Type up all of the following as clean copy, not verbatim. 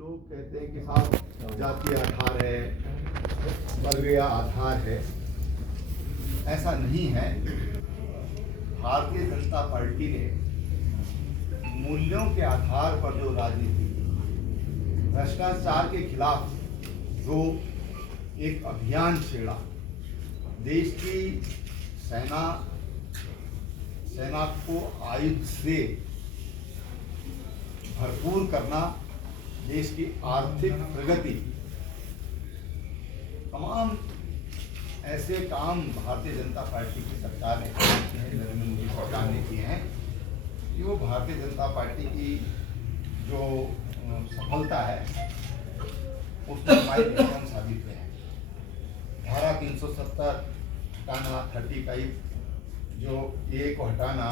लोग कहते हैं कि साहब जातीय आधार है, वर्गीय आधार है। ऐसा नहीं है। भारतीय जनता पार्टी ने मूल्यों के आधार पर जो राजनीति की, भ्रष्टाचार के खिलाफ जो एक अभियान छेड़ा, देश की सेना को आयुध से भरपूर करना, देश की आर्थिक प्रगति, तमाम ऐसे काम भारतीय जनता पार्टी की सरकार ने किए हैं, नरेंद्र मोदी सरकार ने किए हैं कि वो भारतीय जनता पार्टी की जो सफलता है उसमें माइलस्टोन साबित हुए हैं। धारा 370 हटाना, 35 जो ए को हटाना,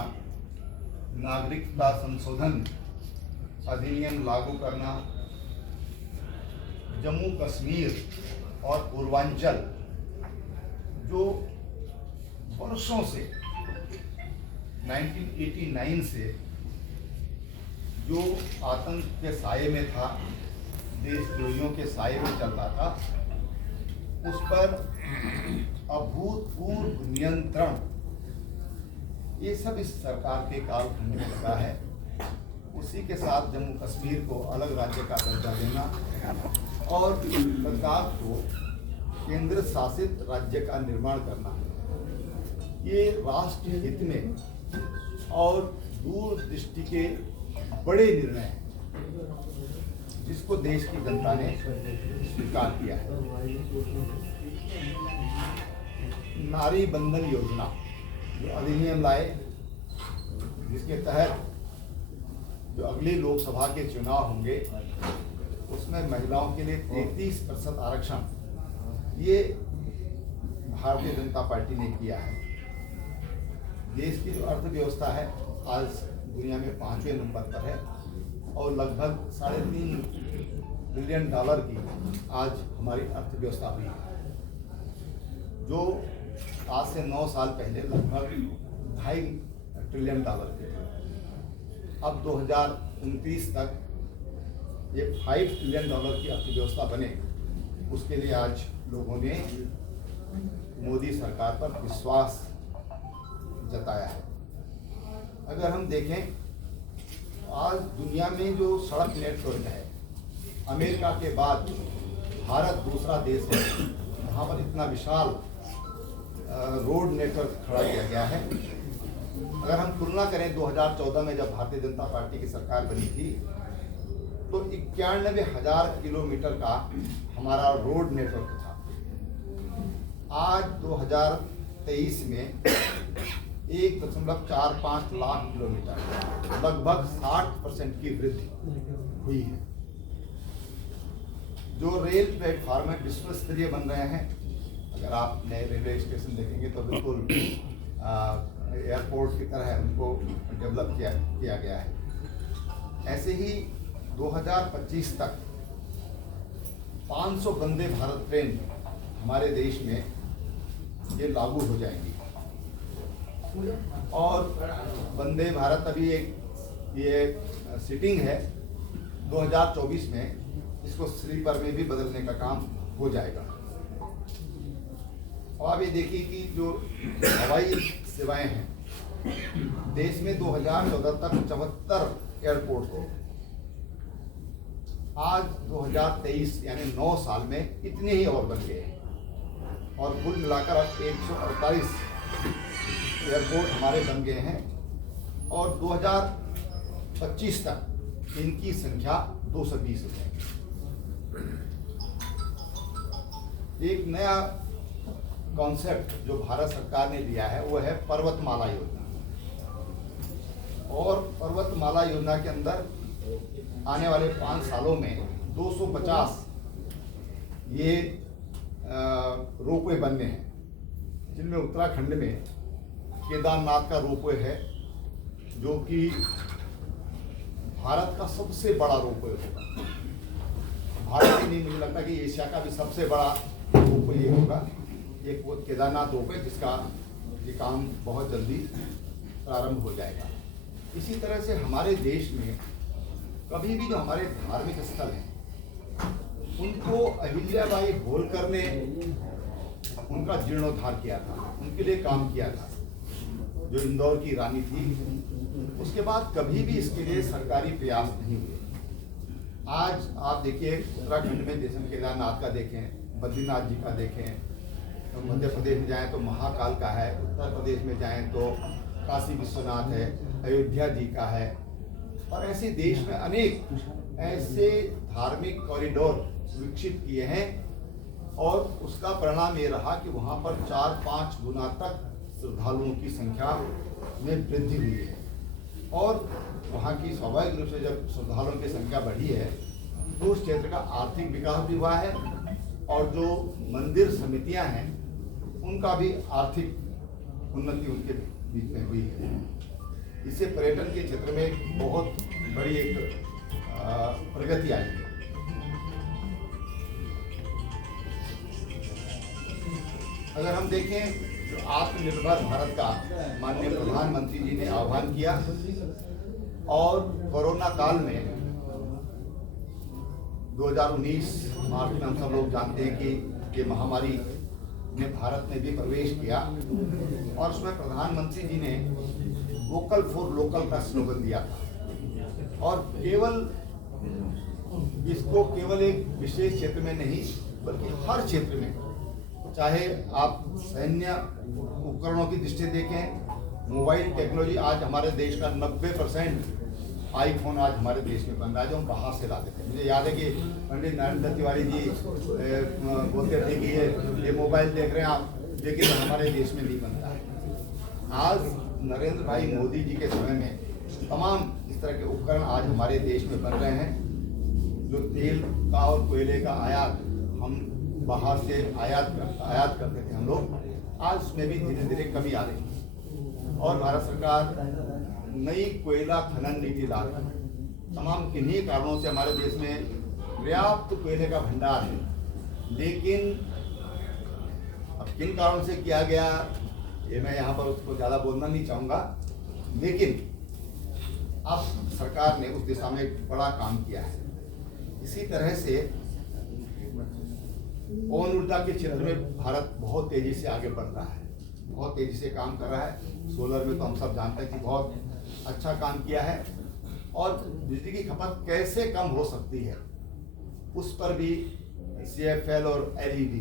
नागरिकता संशोधन अधिनियम लागू करना, जम्मू कश्मीर और पूर्वांचल जो वर्षों से 1989 से जो आतंक के साये में था, देशद्रोहियों के साये में चल रहा था, उस पर अभूतपूर्व नियंत्रण, ये सब इस सरकार के कालखंड में लगा है। उसी के साथ जम्मू कश्मीर को अलग राज्य का दर्जा देना और लद्दाख को केंद्र शासित राज्य का निर्माण करना, ये राष्ट्र हित में और दूरदृष्टि के बड़े निर्णय हैं, जिसको देश की जनता ने स्वीकार किया है। नारी बंधन योजना जो अधिनियम लाए, जिसके तहत जो अगले लोकसभा के चुनाव होंगे उसमें महिलाओं के लिए 33% आरक्षण, ये भारतीय जनता पार्टी ने किया है। देश की जो अर्थव्यवस्था है आज दुनिया में 5वें नंबर पर है और लगभग $3.5 ट्रिलियन की आज हमारी अर्थव्यवस्था हुई है, जो आज से 9 साल पहले लगभग $2.5 ट्रिलियन थे। अब 2029 तक ये $5 ट्रिलियन की अर्थव्यवस्था बने, उसके लिए आज लोगों ने मोदी सरकार पर विश्वास जताया है। अगर हम देखें, आज दुनिया में जो सड़क नेटवर्क है, अमेरिका के बाद भारत दूसरा देश है जहाँ पर इतना विशाल रोड नेटवर्क खड़ा किया गया है। अगर हम तुलना करें 2014 में जब भारतीय जनता पार्टी की सरकार बनी थी, तो 91,000 किलोमीटर का हमारा रोड नेटवर्क था। आज 2023 में 1.45 लाख किलोमीटर, लगभग 60% की वृद्धि हुई है। जो रेल प्लेटफार्म है विश्व स्तरीय बन रहे हैं। अगर आप नए रेलवे स्टेशन देखेंगे तो बिल्कुल एयरपोर्ट की तरह उनको डेवलप किया गया है। ऐसे ही 2025 तक 500 वंदे भारत ट्रेन हमारे देश में ये लागू हो जाएंगी। और वंदे भारत अभी ये सिटिंग है, 2024 में इसको स्लीपर में भी बदलने का काम हो जाएगा। और आप ये देखिए कि जो हवाई सेवाएं हैं, देश में 2014 तक 74 एयरपोर्ट थे। आज 2023 यानी 9 साल में इतने ही और बन गए हैं और कुल मिलाकर अब 148 एयरपोर्ट हमारे बन गए हैं और 2025 तक इनकी संख्या 220 हो जाएगी। एक नया कॉन्सेप्ट जो भारत सरकार ने लिया है वो है पर्वतमाला योजना। और पर्वतमाला योजना के अंदर आने वाले 5 सालों में 250 ये रोपवे बनने हैं, जिनमें उत्तराखंड में केदारनाथ का रोपवे है, जो कि भारत का सबसे बड़ा रोपवे होगा। भारत ही नहीं, मुझे लगता कि एशिया का भी सबसे बड़ा रोपवे ये होगा, एक वो केदारनाथ रोपवे, जिसका ये काम बहुत जल्दी प्रारंभ हो जाएगा। इसी तरह से हमारे देश में कभी भी जो हमारे धार्मिक स्थल हैं, उनको अहिल्याबाई होलकर ने उनका जीर्णोद्धार किया था, उनके लिए काम किया था, जो इंदौर की रानी थी। उसके बाद कभी भी इसके लिए सरकारी प्रयास नहीं हुए। आज आप देखिए, उत्तराखंड में जैसे केदारनाथ का देखें, बद्रीनाथ जी का देखें, तो मध्य प्रदेश में जाएं तो महाकाल का है, उत्तर प्रदेश में जाएं तो काशी विश्वनाथ है, अयोध्या जी का है, और ऐसे देश में अनेक ऐसे धार्मिक कॉरिडोर विकसित किए हैं। और उसका परिणाम ये रहा कि वहाँ पर 4-5 गुना तक श्रद्धालुओं की संख्या में वृद्धि हुई है। और वहाँ की स्वाभाविक रूप से जब श्रद्धालुओं की संख्या बढ़ी है तो उस क्षेत्र का आर्थिक विकास भी हुआ है, और जो मंदिर समितियाँ हैं उनका भी आर्थिक उन्नति उनके बीच में हुई है। इससे पर्यटन के क्षेत्र में बहुत बड़ी एक प्रगति आई है। अगर हम देखें, जो आत्मनिर्भर भारत का माननीय प्रधानमंत्री जी ने आह्वान किया, और कोरोना काल में 2019 मार्च में हम सब लोग जानते हैं कि ये महामारी ने भारत में भी प्रवेश किया, और उसमें प्रधानमंत्री जी ने वोकल फॉर लोकल का स्लोगन दिया था। और केवल इसको केवल एक विशेष क्षेत्र में नहीं बल्कि हर क्षेत्र में, चाहे आप सैन्य उपकरणों की दृष्टि देखें, मोबाइल टेक्नोलॉजी, आज हमारे देश का 90% आईफोन आज हमारे देश में बन रहा है, जो हम बाहर से लाते थे। मुझे याद है कि पंडित नरेंद्र तिवारी जी बोलते थे कि ये मोबाइल देख रहे हैं आप, लेकिन हमारे देश में नहीं बनता है। आज नरेंद्र भाई मोदी जी के समय में तमाम इस तरह के उपकरण आज हमारे देश में बन रहे हैं। जो तेल का और कोयले का आयात हम बाहर से आयात करते थे हम लोग, आज उसमें भी धीरे धीरे कमी आ रही है। और भारत सरकार नई कोयला खनन नीति ला रही है। तमाम किन्हीं कारणों से हमारे देश में पर्याप्त कोयले का भंडार है, लेकिन अब किन कारणों से किया गया ये मैं यहाँ पर उसको ज़्यादा बोलना नहीं चाहूँगा, लेकिन अब सरकार ने उस दिशा में एक बड़ा काम किया है। इसी तरह से पवन ऊर्जा के क्षेत्र में भारत बहुत तेजी से आगे बढ़ रहा है, बहुत तेजी से काम कर रहा है। सोलर में तो हम सब जानते हैं कि बहुत अच्छा काम किया है, और बिजली की खपत कैसे कम हो सकती है उस पर भी CFL और LED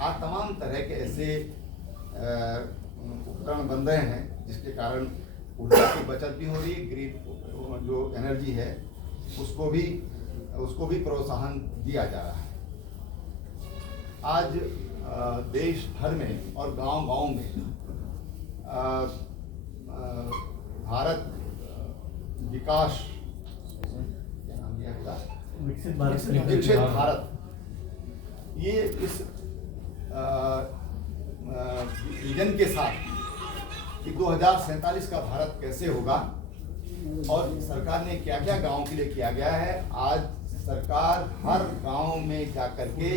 आज तमाम तरह के ऐसे उपकरण बन रहे हैं, जिसके कारण ऊर्जा की बचत भी हो रही है, ग्रीन जो एनर्जी है उसको भी प्रोत्साहन दिया जा रहा है। आज देश भर में और गांव-गांव में भारत विकास, क्या नाम दिया था, विकसित भारत, ये इस विजन के साथ कि 2047 का भारत कैसे होगा और सरकार ने क्या क्या गाँव के लिए किया गया है। आज सरकार हर गांव में जाकर के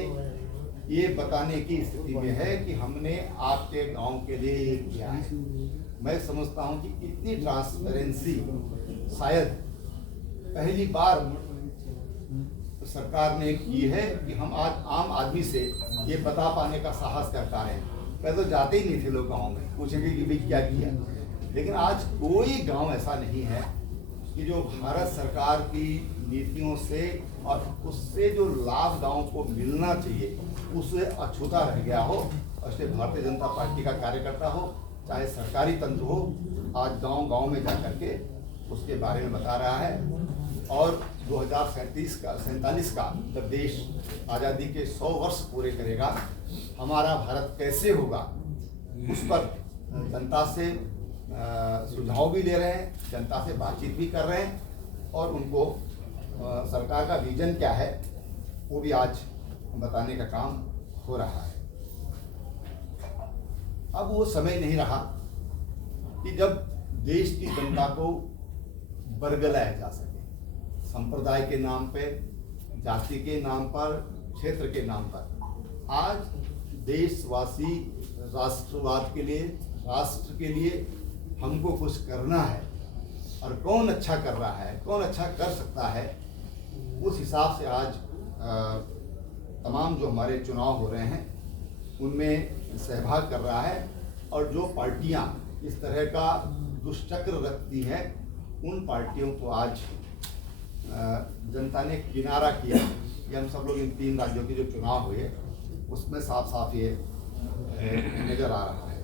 ये बताने की स्थिति में है कि हमने आपके गांव के लिए ये किया है। मैं समझता हूं कि इतनी ट्रांसपेरेंसी शायद पहली बार सरकार ने की है कि हम आज आम आदमी से ये बता पाने का साहस कर पा रहे हैं। पहले तो जाते ही नहीं थे लोग गाँव में, पूछेंगे कि भाई क्या किया, लेकिन आज कोई गांव ऐसा नहीं है कि जो भारत सरकार की नीतियों से और उससे जो लाभ गांव को मिलना चाहिए उससे अछूता रह गया हो। और इसलिए भारतीय जनता पार्टी का कार्यकर्ता हो, चाहे सरकारी तंत्र हो, आज गांव-गांव में जाकर के उसके बारे में बता रहा है। और 2047 का जब देश आज़ादी के 100 वर्ष पूरे करेगा, हमारा भारत कैसे होगा उस पर जनता से सुझाव भी ले रहे हैं, जनता से बातचीत भी कर रहे हैं, और उनको सरकार का विजन क्या है वो भी आज बताने का काम हो रहा है। अब वो समय नहीं रहा कि जब देश की जनता को बरगलाया जा सके, संप्रदाय के नाम पे, जाति के नाम पर, क्षेत्र के नाम पर। आज देशवासी राष्ट्रवाद के लिए, राष्ट्र के लिए हमको कुछ करना है, और कौन अच्छा कर रहा है, कौन अच्छा कर सकता है, उस हिसाब से आज तमाम जो हमारे चुनाव हो रहे हैं उनमें सहभाग कर रहा है, और जो पार्टियां इस तरह का दुष्चक्र रखती हैं उन पार्टियों को आज जनता ने किनारा किया। ये हम सब लोग इन 3 राज्यों के जो चुनाव हुए उसमें साफ साफ ये नज़र आ रहा है।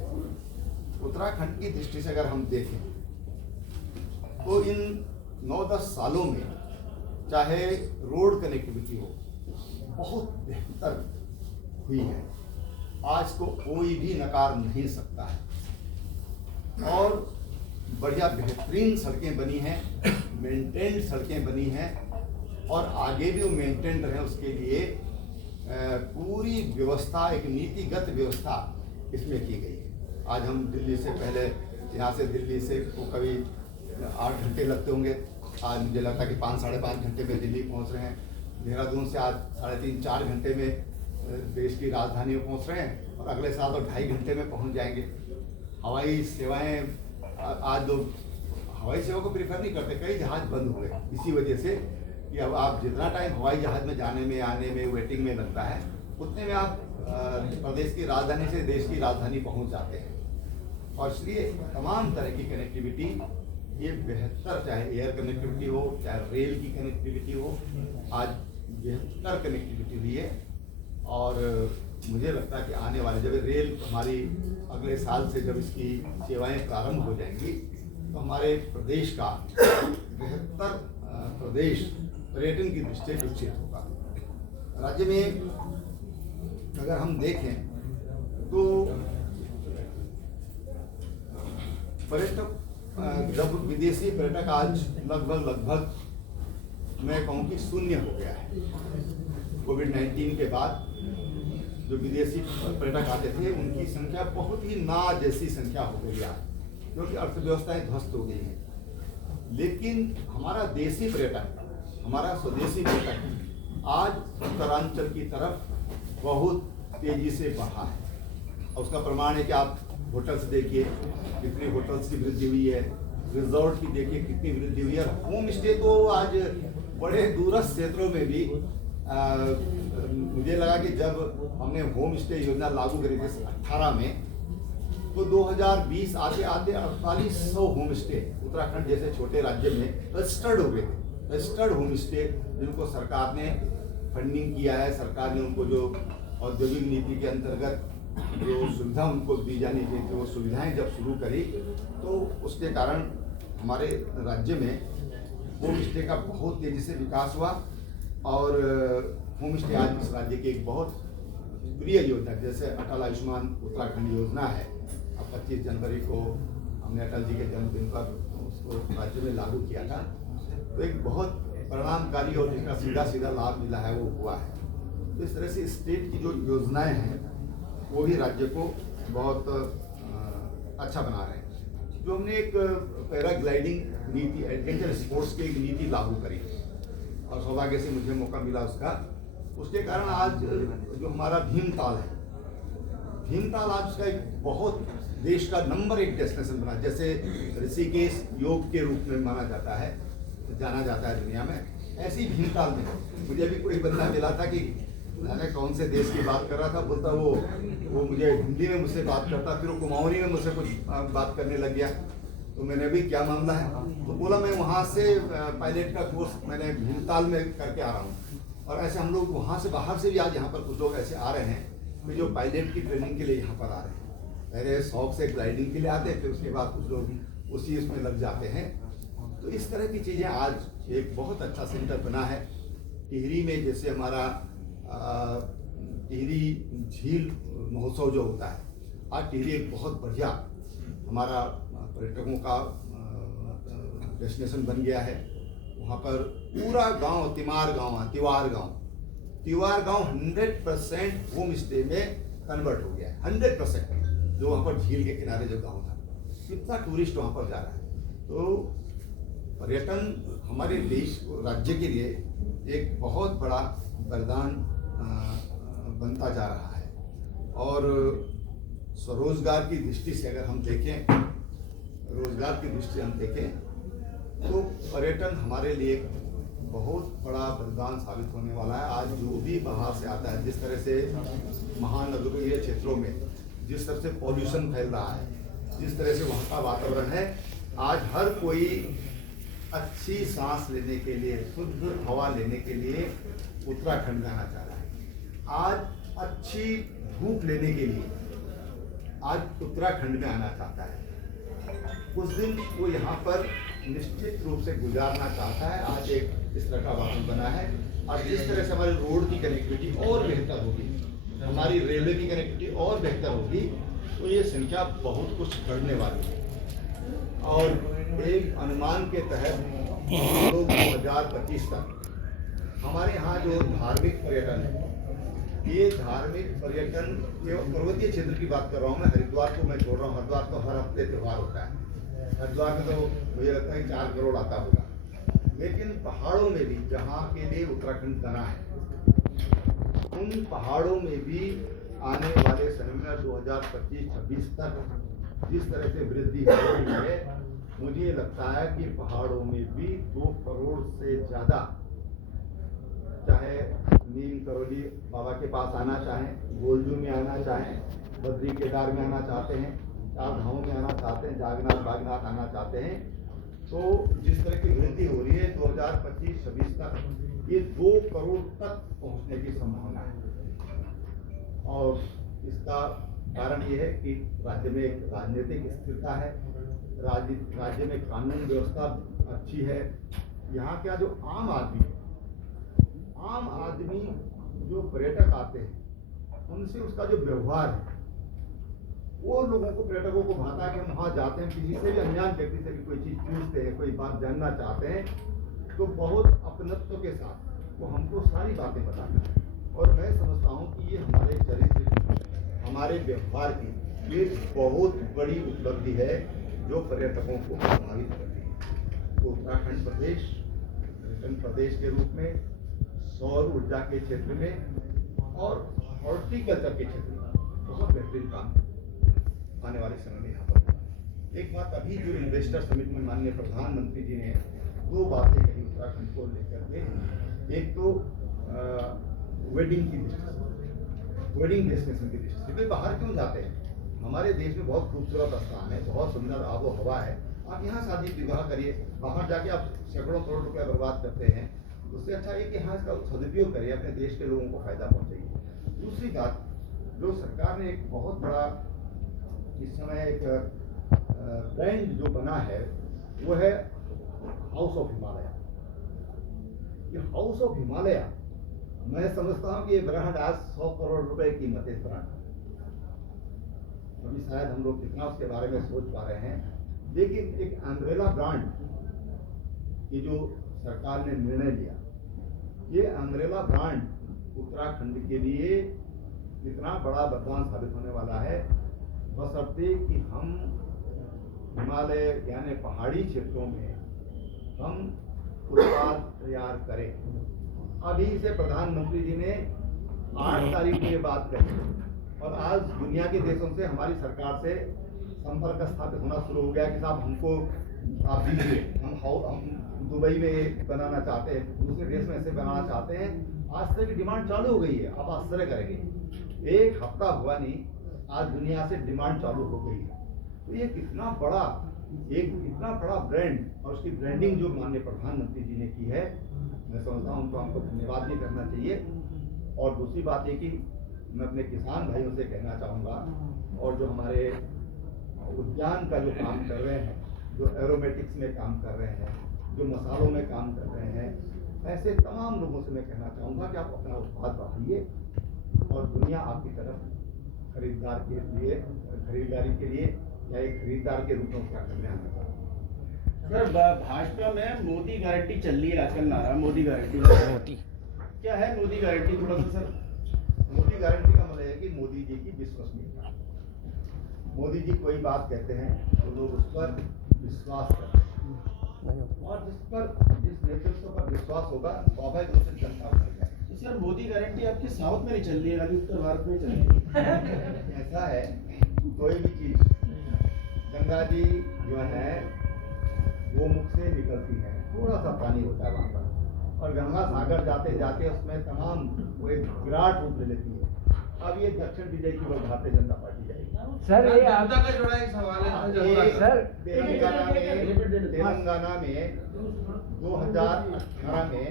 उत्तराखंड की दृष्टि से अगर हम देखें तो इन 9-10 सालों में चाहे रोड कनेक्टिविटी हो बहुत बेहतर हुई है, आज को कोई भी नकार नहीं सकता है। और बढ़िया बेहतरीन सड़कें बनी हैं, मेंटेन्ड सड़कें बनी हैं, और आगे भी वो मेंटेन्ड रहे उसके लिए पूरी व्यवस्था, एक नीतिगत व्यवस्था इसमें की गई है। आज हम दिल्ली से पहले, यहाँ से दिल्ली से वो कभी 8 घंटे लगते होंगे, आज मुझे लगता है कि 5-5.5 घंटे में दिल्ली पहुँच रहे हैं। देहरादून से आज 3.5-4 घंटे में देश की राजधानी में पहुँच रहे हैं, और अगले साल तो 2.5 घंटे में पहुँच जाएंगे। हवाई सेवाएं, आज लोग हवाई सेवा को प्रीफर नहीं करते, कई जहाज़ बंद हो गए इसी वजह से कि अब आप जितना टाइम हवाई जहाज़ में जाने में, आने में, वेटिंग में लगता है, उतने में आप प्रदेश की राजधानी से देश की राजधानी पहुंच जाते हैं। और इसलिए तमाम तरह की कनेक्टिविटी ये बेहतर, चाहे एयर कनेक्टिविटी हो, चाहे रेल की कनेक्टिविटी हो, आज बेहतर कनेक्टिविटी हुई है। और मुझे लगता है कि आने वाले, जब रेल हमारी अगले साल से जब इसकी सेवाएं प्रारंभ हो जाएंगी, तो हमारे प्रदेश का बेहतर प्रदेश पर्यटन की दृष्टि से विकसित होगा। राज्य में अगर हम देखें तो पर्यटक, जब विदेशी पर्यटक आज लगभग मैं कहूँ कि शून्य हो गया है। कोविड-19 के बाद जो विदेशी पर्यटक आते थे उनकी संख्या बहुत ही ना जैसी संख्या हो गई है, क्योंकि अर्थव्यवस्थाएं ध्वस्त हो गई हैं। लेकिन हमारा देसी पर्यटक, हमारा स्वदेशी पर्यटक आज उत्तरांचल की तरफ बहुत तेजी से बढ़ा है। और उसका प्रमाण है कि आप होटल्स देखिए कितनी होटल्स की वृद्धि हुई है, रिजॉर्ट की देखिए कितनी वृद्धि हुई है। होम स्टे तो आज बड़े दूरस्थ क्षेत्रों में भी मुझे लगा कि जब हमने होम स्टे योजना लागू करी थी 18 में, तो 2020 आते 4800 होम स्टे उत्तराखंड जैसे छोटे राज्य में रजिस्टर्ड हो गए थे। रजिस्टर्ड होम स्टे जिनको सरकार ने फंडिंग किया है, सरकार ने उनको जो औद्योगिक नीति के अंतर्गत जो सुविधा उनको दी जानी चाहिए थी, वो सुविधाएं जब शुरू करी तो उसके कारण हमारे राज्य में होम स्टे का बहुत तेजी से विकास हुआ। और होम स्टे आज इस राज्य की एक बहुत प्रिय योजना, जैसे अटल आयुष्मान उत्तराखंड योजना है। अब 25 जनवरी को हमने अटल जी के जन्मदिन पर उसको राज्य में लागू किया था, तो एक बहुत परिणामकारी और जिसका सीधा सीधा लाभ मिला है वो हुआ है। तो इस तरह से स्टेट की जो योजनाएं हैं वो भी राज्य को बहुत अच्छा बना रहे हैं। जो हमने एक पैराग्लाइडिंग नीति, एडवेंचर स्पोर्ट्स की एक नीति लागू करी, और सौभाग्य से मुझे मौका मिला उसका, उसके कारण आज जो हमारा भीमताल है, भीमताल आज का एक बहुत देश का नंबर 1 डेस्टिनेशन बना। जैसे ऋषिकेश योग के रूप में माना जाता है, जाना जाता है दुनिया में, ऐसी भीमताल में मुझे अभी कोई बंदा मिला था कि मैंने कौन से देश की बात कर रहा था, बोलता वो मुझे हिंदी में मुझसे बात करता, फिर वो कुमाऊनी में मुझसे कुछ बात करने लग गया। तो मैंने भी क्या मामला है, तो बोला मैं वहाँ से पायलट का कोर्स मैंने भीमताल में करके आ रहा हूँ। और ऐसे हम लोग वहाँ से बाहर से भी आज यहाँ पर कुछ लोग ऐसे आ रहे हैं कि जो पायलट की ट्रेनिंग के लिए यहाँ पर आ रहे हैं। पहले शौक से ग्लाइडिंग के लिए आते हैं, फिर उसके बाद कुछ लोग उसी उसमें लग जाते हैं। तो इस तरह की चीज़ें आज एक बहुत अच्छा सेंटर बना है। टिहरी में जैसे हमारा टिहरी झील महोत्सव जो होता है, आज टिहरी एक बहुत बढ़िया हमारा पर्यटकों का डेस्टिनेशन बन गया है। वहाँ पर पूरा गांव, तिवार गांव 100% होम स्टे में कन्वर्ट हो गया है। 100% जो वहाँ पर झील के किनारे जो गांव था, कितना टूरिस्ट वहाँ पर जा रहा है। तो पर्यटन हमारे देश राज्य के लिए एक बहुत बड़ा वरदान बनता जा रहा है। और स्वरोजगार की दृष्टि से अगर हम देखें, रोजगार की दृष्टि हम देखें तो पर्यटन हमारे लिए बहुत बड़ा बलिदान साबित होने वाला है। आज जो भी बाहर से आता है, जिस तरह से महानगरीय क्षेत्रों में जिस तरह से पॉल्यूशन फैल रहा है, जिस तरह से वहाँ का वातावरण है, आज हर कोई अच्छी सांस लेने के लिए, शुद्ध हवा लेने के लिए उत्तराखंड में आना चाह रहा है। आज अच्छी धूप लेने के लिए आज उत्तराखंड में आना चाहता है। कुछ दिन वो यहाँ पर निश्चित रूप से गुजारना चाहता है। आज एक इस तरह का वाहन बना है और जिस तरह से हमारे रोड की कनेक्टिविटी और बेहतर होगी, हमारी रेलवे की कनेक्टिविटी और बेहतर होगी, तो ये संख्या बहुत कुछ बढ़ने वाली है। और एक अनुमान के तहत 2025 तक हमारे यहाँ जो धार्मिक पर्यटन है, ये धार्मिक पर्यटन पर्वतीय क्षेत्र की बात कर रहा हूँ मैं, हरिद्वार को मैं छोड़ रहा हूँ। हरिद्वार तो हर हफ्ते त्यौहार होता है, हरिद्वार में तो मुझे लगता है 4 करोड़ आता होगा। लेकिन पहाड़ों में भी, जहाँ के लिए उत्तराखंड बना है, उन पहाड़ों में भी आने वाले समय में 2025-26 तक जिस तरह से वृद्धि हो रही है, मुझे लगता है कि पहाड़ों में भी 2 करोड़ से ज़्यादा, चाहे नीम करोली बाबा के पास आना चाहें, गोलजू में आना चाहें, बद्री केदार में आना चाहते हैं, 4 धामों में आना चाहते हैं, जागनाथ बागनाथ आना चाहते हैं, तो जिस तरह की वृद्धि हो रही है 2025-26 तक ये 2 करोड़ तक पहुंचने की संभावना है। और इसका कारण ये है कि राज्य में एक राजनीतिक स्थिरता है, राज्य में कानून व्यवस्था अच्छी है। यहाँ का जो आम आदमी जो पर्यटक आते हैं, उनसे उसका जो व्यवहार है, वो लोगों को, पर्यटकों को भाता है कि हम वहाँ जाते हैं, किसी से भी अनजान व्यक्ति से भी कोई चीज़ पूछते हैं, कोई बात जानना चाहते हैं, तो बहुत अपनत्व के साथ वो हमको सारी बातें बताते हैं। और मैं समझता हूँ कि ये हमारे चरित्र, हमारे व्यवहार की ये बहुत बड़ी उपलब्धि है जो पर्यटकों को प्रभावित करती है। तो उत्तराखंड प्रदेश पर्यटन प्रदेश के रूप में, सौर ऊर्जा के क्षेत्र में और हॉर्टिकल्चर के क्षेत्र में बहुत बेहतरीन काम आने वाले समय में यहाँ पर। एक बात, अभी जो इन्वेस्टर समिट में माननीय प्रधानमंत्री जी ने 2 बातें कही उत्तराखंड को लेकर के। एक तो वेडिंग डेस्टिनेशन की दृष्टि से, बाहर क्यों जाते हैं? हमारे देश में बहुत खूबसूरत स्थान है, बहुत सुंदर आबो हवा है, आप यहाँ शादी विवाह करिए। बाहर जाके आप सैकड़ों करोड़ रुपया बर्बाद करते हैं, उससे अच्छा है कि यहाँ इसका सदुपयोग करिए, अपने देश के लोगों को फायदा पहुँचाइए। दूसरी बात, जो सरकार ने एक बहुत बड़ा इस समय एक ब्रांड जो बना है, वो है हाउस ऑफ हिमालय। ये हाउस ऑफ हिमालय, मैं समझता हूँ कि ये ब्रांड आज 100 करोड़ रुपए की कीमत है इस ब्रांड। अभी शायद हम लोग कितना उसके बारे में सोच पा रहे हैं, लेकिन एक अम्ब्रेला ब्रांड की जो सरकार ने निर्णय लिया, ये अम्ब्रेला ब्रांड उत्तराखंड के लिए इतना बड़ा वरदान साबित होने वाला है, बशर्ते कि हम हिमालय यानी पहाड़ी क्षेत्रों में हम उत्पाद तैयार करें। अभी से प्रधानमंत्री जी ने 8 तारीख को ये बात कही और आज दुनिया के देशों से हमारी सरकार से संपर्क स्थापित होना शुरू हो गया कि साहब हमको आप दीजिए, हम दुबई में बनाना चाहते हैं, दूसरे देश में ऐसे बनाना चाहते हैं। आज से भी डिमांड चालू हो गई है, आप आश्चर्य करेंगे, 1 हफ्ता हुआ नहीं, आज दुनिया से डिमांड चालू हो गई है। तो ये कितना बड़ा ब्रांड और उसकी ब्रांडिंग जो माननीय प्रधानमंत्री जी ने की है, मैं समझता हूँ उनको हमको धन्यवाद भी करना चाहिए। और दूसरी बात ये कि मैं अपने किसान भाइयों से कहना चाहूँगा, और जो हमारे उद्यान का जो काम कर रहे हैं, जो एरोमेटिक्स में काम कर रहे हैं, जो मसालों में काम कर रहे हैं, ऐसे तमाम लोगों से मैं कहना चाहूँगा कि आप अपना उत्पाद बढ़ाइए और दुनिया आपकी तरफ खरीदारी के लिए या एक खरीदार के रूप में उसका करने आना चाहता हूँ। सर, भाजपा में मोदी गारंटी चल रही है आजकल, नारा मोदी गारंटी क्या है? मोदी गारंटी थोड़ा सा सर। मोदी गारंटी का मतलब है कि मोदी जी की विश्वसनीयता। मोदी जी कोई बात कहते हैं तो लोग उस पर विश्वास करते हैं, और जिस नेतृत्व पर विश्वास होगा स्वाभाविक रूप से जनता करेगा। तो सर, मोदी गारंटी आपके साउथ में नहीं चल रही है, अभी उत्तर भारत में चल रही है। ऐसा है, कोई भी चीज, गंगा जी जो है वो मुख से निकलती है, थोड़ा सा पानी होता है वहाँ पर, और गंगा सागर जाते जाते उसमें तमाम वो एक विराट रूप ले लेती है। अब ये दक्षिण विजय की ओर भारतीय जनता पार्टी जाएगी। सर ये आप जनता का जुड़ा एक सवाल है सर तेलंगाना में 2018 में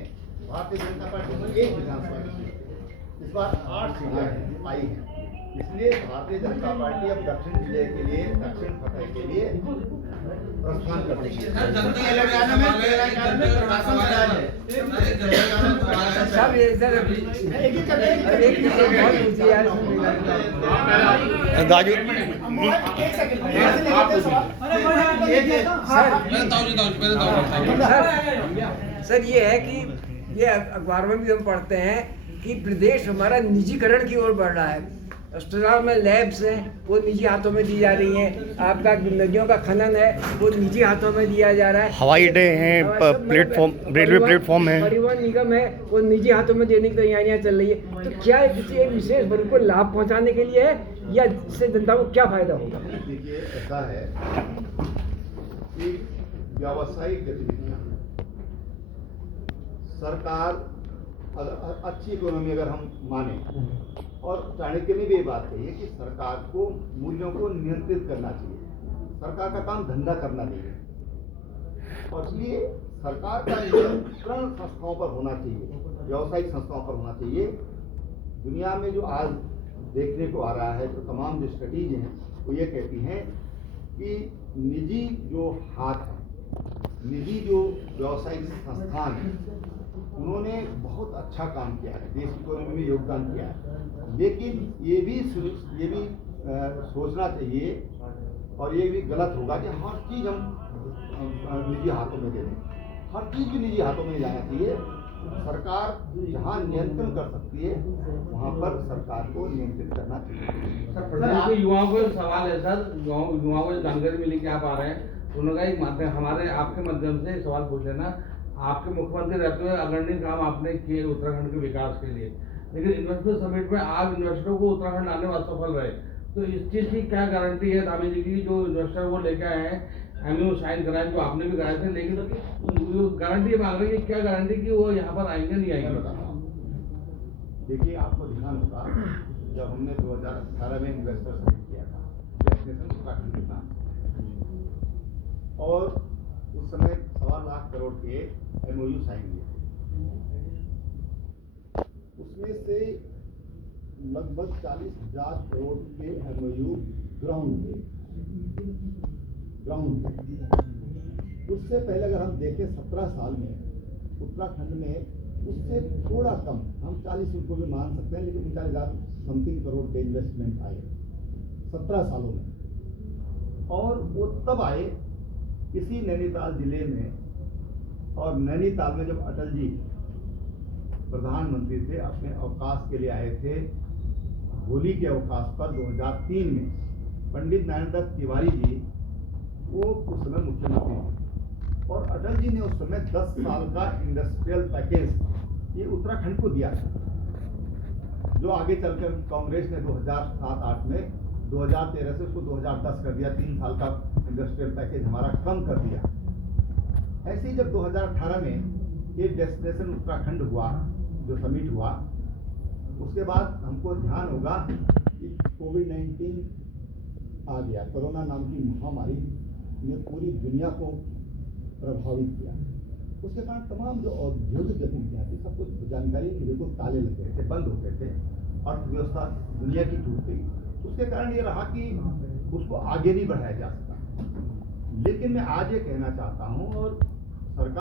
भारतीय जनता पार्टी की एक विधानसभा सीट थी। इस बार 8 सीटें आई हैं। इसलिए भारतीय जनता पार्टी अब दक्षिण विजय के लिए, दक्षिण फतेह के लिए प्रस्थान कर रही है। तेलंगाना में प्रशासन का राज है। सर ये सर एक बहुत पूछी यार दाजू सर ये है कि ये अखबार में भी हम पढ़ते हैं कि प्रदेश हमारा निजीकरण की ओर बढ़ रहा है। अस्पताल में लैब्स हैं वो निजी हाथों में दी जा रही हैं। आपका नदियों का खनन है वो निजी हाथों में दिया जा रहा है। हवाई अड्डे हैं, प्लेटफॉर्म, रेलवे प्लेटफॉर्म है, परिवहन निगम है वो निजी हाथों में देने की तैयारियां चल रही है। तो क्या किसी एक विशेष वर्ग को लाभ पहुंचाने के लिए है या इससे जनता को क्या फायदा होगा? देखिए ऐसा है कि व्यावसायिक गतिविधियां सरकार अच्छी इकोनॉमी अगर हम माने, और चाणक्य ने भी ये बात कही है कि सरकार को मूल्यों को नियंत्रित करना चाहिए। सरकार का काम धंधा करना नहीं है, और इसलिए सरकार का नियंत्रण संस्थाओं पर होना चाहिए, व्यावसायिक संस्थाओं पर होना चाहिए। दुनिया में जो आज देखने को आ रहा है, तो तमाम जो स्टडीज हैं वो ये कहती हैं कि निजी जो हाथ है, निजी जो व्यावसायिक संस्थान है, उन्होंने बहुत अच्छा काम किया है, देश की इकोनॉमी में योगदान किया है। लेकिन ये भी सोचना चाहिए, और ये भी गलत होगा कि हर चीज़ हम निजी हाथों में दे दें। हर चीज़ भी निजी हाथों में नहीं जाना चाहिए। सरकार जहाँ नियंत्रण कर सकती है वहाँ पर सरकार को नियंत्रित करना चाहिए। सर प्रदेश के युवाओं को सवाल है सर, युवाओं को जानकारी मिली कि आप आ रहे हैं, उन्होंने एक माध्यम हमारे आपके माध्यम से सवाल पूछ लेना। आपके मुख्यमंत्री रहते हुए अग्रणी काम आपने किए उत्तराखंड के विकास के लिए, लेकिन इन्वेस्टमेंट समिट में आप इन्वेस्टरों को उत्तराखंड आने में असफल रहे, तो इस चीज़ की क्या गारंटी है धामी जी की, जो इन्वेस्टर वो लेके आए हैं, MOU साइन कराए जो आपने भी कराए थे, लेकिन गारंटी मांग रहे हैं, क्या गारंटी की वो यहाँ पर आएंगे नहीं आएंगे? देखिए आपको ध्यान होगा जब हमने 2018 में इन्वेस्टर समिट किया था डेस्टिनेशन उत्तराखंड के नाम, और उस समय 1.25 लाख करोड़ के MOU साइन किए थे। उसमें से लगभग 40,000 करोड़ के MOU ग्राउंड थे। उससे पहले अगर हम देखें 17 साल में उत्तराखंड में उससे थोड़ा कम, हम 40 उनको भी मान सकते हैं, लेकिन 39,000 समथिंग करोड़ के इन्वेस्टमेंट आए 17 सालों में। और वो तब आए इसी नैनीताल जिले में, और नैनीताल में जब अटल जी प्रधानमंत्री थे, अपने अवकाश के लिए आए थे, होली के अवकाश पर 2003 में पंडित नरेंद्र दत्त तिवारी जी वो उस समय मुख्यमंत्री थे, और अटल जी ने उस समय 10 साल का इंडस्ट्रियल पैकेज ये उत्तराखंड को दिया था, जो आगे चलकर कांग्रेस ने 2007-8 में 2013 से उसको 2010 कर दिया, 3 साल का इंडस्ट्रियल पैकेज हमारा कम कर दिया। ऐसे ही जब 2018 में ये डेस्टिनेशन उत्तराखंड हुआ, जो समिट हुआ, उसके बाद हमको ध्यान होगा कि कोविड-19 आ गया, कोरोना नाम की महामारी ने पूरी दुनिया को प्रभावित किया। उसके कारण तमाम जो औद्योगिक गतिविधियाँ थी, सब कुछ जानकारी कि बिल्कुल ताले लग गए थे, बंद हो गए थे, अर्थव्यवस्था दुनिया की टूट गई। उसके कारण ये रहा कि उसको आगे नहीं बढ़ाया जा सका। लेकिन मैं आज ये कहना चाहता हूँ, और